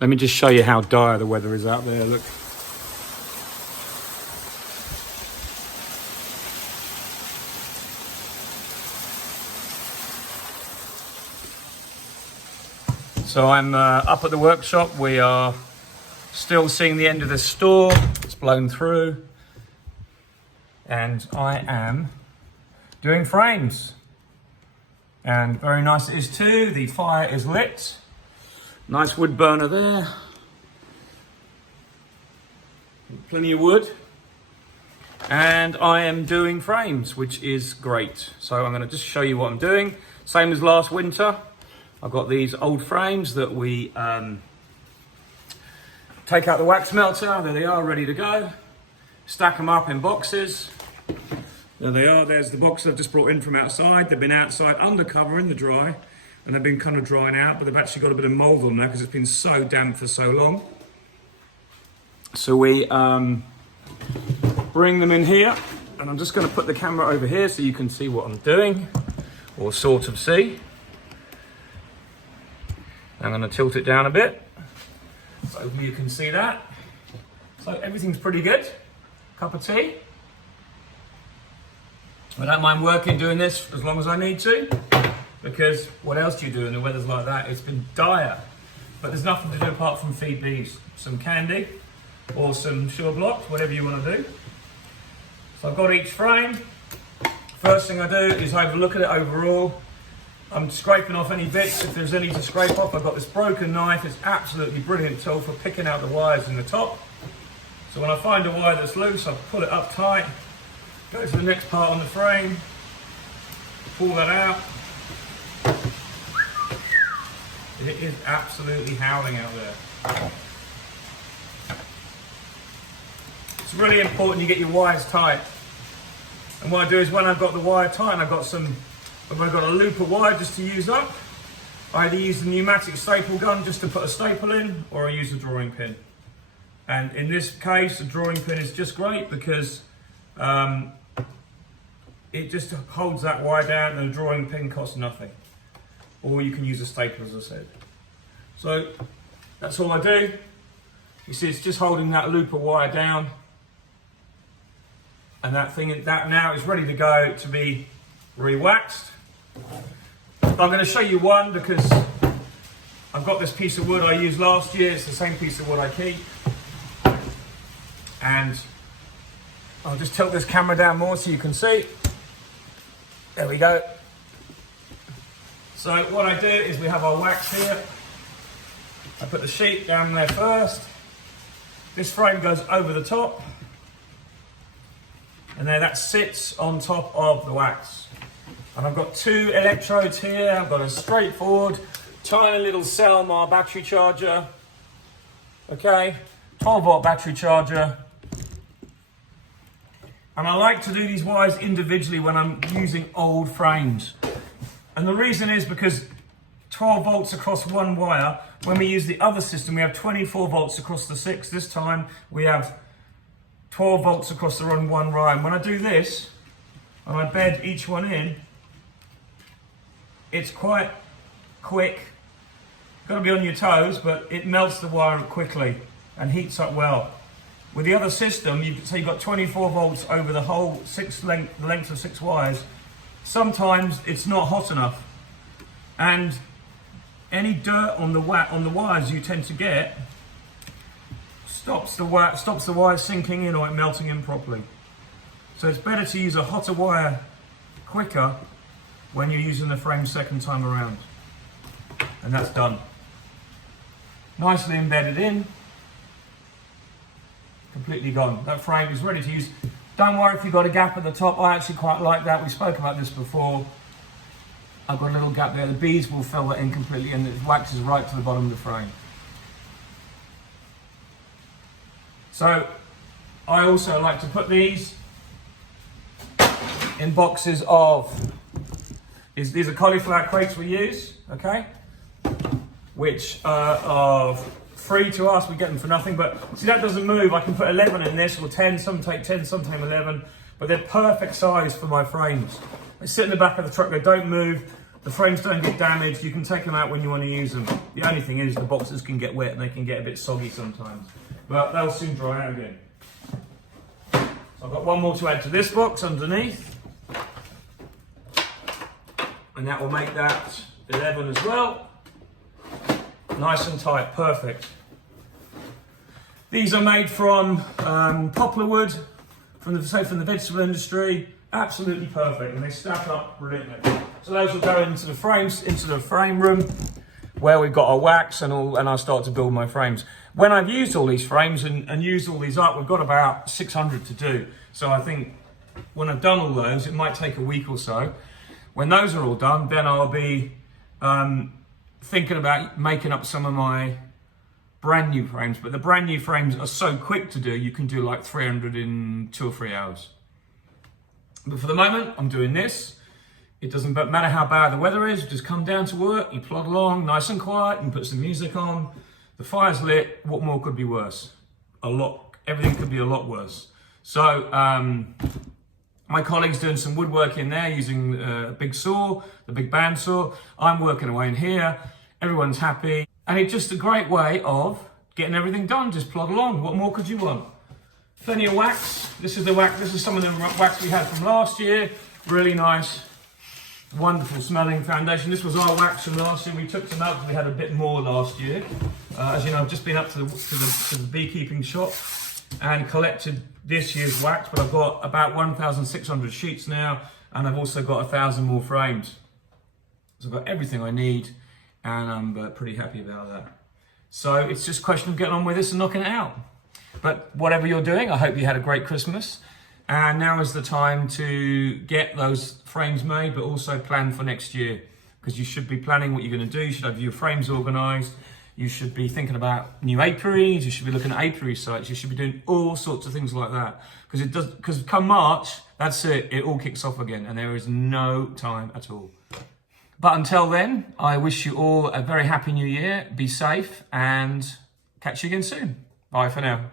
Let me just show you how dire the weather is out there, look. So I'm up at the workshop. We are still seeing the end of the storm. It's blown through. And I am doing frames. And very nice it is too. The fire is lit. Nice wood burner there. Plenty of wood. And I am doing frames, which is great. So I'm going to just show you what I'm doing. Same as last winter. I've got these old frames that we take out the wax melter. There they are, ready to go. Stack them up in boxes. There they are. There's the boxes I've just brought in from outside. They've been outside undercover in the dry, and they've been kind of drying out, but they've actually got a bit of mold on there because it's been so damp for so long. So we bring them in here, and I'm just going to put the camera over here so you can see what I'm doing, or sort of see. I'm going to tilt it down a bit, so hopefully you can see that. So everything's pretty good. Cup of tea. I don't mind working doing this as long as I need to, because what else do you do in the weather's like that? It's been dire, but there's nothing to do apart from feed these some candy or some sugar blocks, whatever you want to do. So I've got each frame. First thing I do is I have a look at it overall. I'm scraping off any bits if there's any to scrape off. I've got this broken knife. It's absolutely brilliant tool for picking out the wires in the top. So when I find a wire that's loose, I pull it up tight, go to the next part on the frame, pull that out. It is absolutely howling out there. It's really important you get your wires tight. And what I do is when I've got the wire tight and I've got a loop of wire just to use up, I either use the pneumatic staple gun just to put a staple in, or I use a drawing pin. And in this case, the drawing pin is just great because it just holds that wire down, and a drawing pin costs nothing. Or you can use a staple, as I said. So that's all I do. You see, it's just holding that loop of wire down, and that now is ready to go to be re-waxed. I'm going to show you one because I've got this piece of wood I used last year. It's the same piece of wood I keep. And I'll just tilt this camera down more so you can see. There we go. So what I do is we have our wax here. I put the sheet down there first. This frame goes over the top. And there that sits on top of the wax. And I've got two electrodes here. I've got a straightforward, tiny little Cellmar battery charger. Okay, 12-volt battery charger. And I like to do these wires individually when I'm using old frames. And the reason is because 12 volts across one wire. When we use the other system, we have 24 volts across the 6. This time we have 12 volts across the one wire. And when I do this, and I bed each one in, it's quite quick. Got to be on your toes, but it melts the wire quickly and heats up well. With the other system, you've got 24 volts over the whole the length of 6 wires. Sometimes it's not hot enough, and any dirt on the wires you tend to get stops the wire sinking in or it melting in properly. So it's better to use a hotter wire quicker when you're using the frame second time around. And that's done. Nicely embedded in. Completely gone. That frame is ready to use. Don't worry if you've got a gap at the top. I actually quite like that. We spoke about this before. I've got a little gap there. The bees will fill that in completely, and it waxes right to the bottom of the frame. So I also like to put these in boxes of, these are cauliflower crates we use, okay? Which are free to us, we get them for nothing, but see that doesn't move. I can put 11 in this, or 10, some take 10, some take 11, but they're perfect size for my frames. They sit in the back of the truck, they don't move. The frames don't get damaged. You can take them out when you want to use them. The only thing is the boxes can get wet and they can get a bit soggy sometimes. But they'll soon dry out again. So I've got one more to add to this box underneath. And that will make that 11 as well. Nice and tight, perfect. These are made from poplar wood, from the vegetable industry. Absolutely perfect, and they stack up brilliantly. So those will go into the frames, into the frame room, where we've got our wax and all, and I'll start to build my frames. When I've used all these frames and used all these up, we've got about 600 to do. So I think when I've done all those, it might take a week or so. When those are all done, then I'll be thinking about making up some of my brand new frames. But the brand new frames are so quick to do, you can do like 300 in 2 or 3 hours. But for the moment, I'm doing this. It doesn't matter how bad the weather is, just come down to work, you plod along, nice and quiet, and put some music on. The fire's lit, what more could be worse? A lot, everything could be a lot worse. So, my colleague's doing some woodwork in there using a big saw, the big band saw. I'm working away in here, everyone's happy. And it's just a great way of getting everything done, just plod along. What more could you want? Plenty of wax. This is the wax. This is some of the wax we had from last year. Really nice, wonderful smelling foundation. This was our wax from last year. We took some out because we had a bit more last year. As you know, I've just been up to the beekeeping shop and collected this year's wax, but I've got about 1,600 sheets now, and I've also got 1,000 more frames. So I've got everything I need, and I'm pretty happy about that. So it's just a question of getting on with this and knocking it out. But whatever you're doing, I hope you had a great Christmas. And now is the time to get those frames made, but also plan for next year. Because you should be planning what you're going to do. You should have your frames organised. You should be thinking about new apiaries. You should be looking at apiary sites. You should be doing all sorts of things like that. Because come March, that's it. It all kicks off again. And there is no time at all. But until then, I wish you all a very happy new year. Be safe and catch you again soon. Bye for now.